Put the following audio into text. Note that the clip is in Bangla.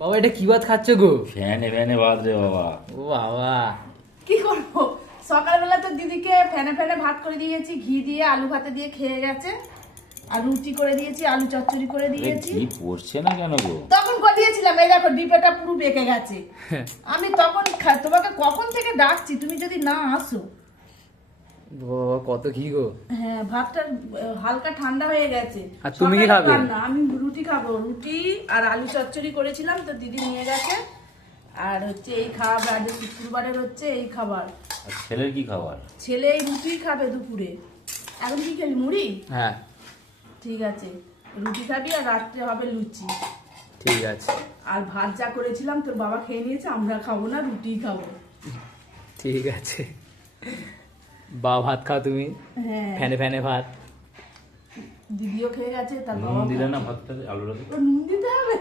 বাবা এটা কি ভাত খাচ্ছ গো? ফ্যানে ফ্যানে ভাত রে বাবা। ও বাবা, কি করবো, সকালবেলা তো দিদিকে ফ্যানে ফ্যানে ভাত করে দিয়েছি, ঘি দিয়ে আলু ভাতে দিয়ে খেয়ে গেছে। আর রুটি করে দিয়েছি, আলু চচ্চড়ি করে দিয়েছি। ঘি পড়ছে না কেন গো? তখন করিয়েছিলাম, এই দেখো ডিপেটা পুরো বেঁকে গেছে। আমি তখন তোমাকে কখন থেকে ডাকছি, তুমি যদি না আসো। বাবা কত ঘি গো। হ্যাঁ, ভাতটা হালকা ঠান্ডা হয়ে গেছে। আর তুমি কি সকালে খাবে? রান্না, আমি রুটি খাবো। রুটি আর আলু চচ্চড়ি করেছিলাম, তো দিদি নিয়ে গেছে। আর হচ্ছে এই খাবার, আজ শুক্রবারের হচ্ছে এই খাবার। আর ছেলের কি খাবার? ছেলে এই রুটি খাবে দুপুরে। এখন কি খেলি, মুড়ি? হ্যাঁ ঠিক আছে, রুটি খাবি আর রাত্রে হবে লুচি। ঠিক আছে, আর ভাত যা করেছিলাম তোর বাবা খেয়ে নিয়েছে, আমরা খাবো না, রুটি খাবো। ঠিক আছে। বাবা ভাত খাও তুমি, হ্যাঁ, ফ্যানে ফ্যানে ভাত। দিদিও খেয়ে গেছে, তার নুন বাবা দিলে না ভাতটাতে, আলুটাতে? নুন দিতে হবে।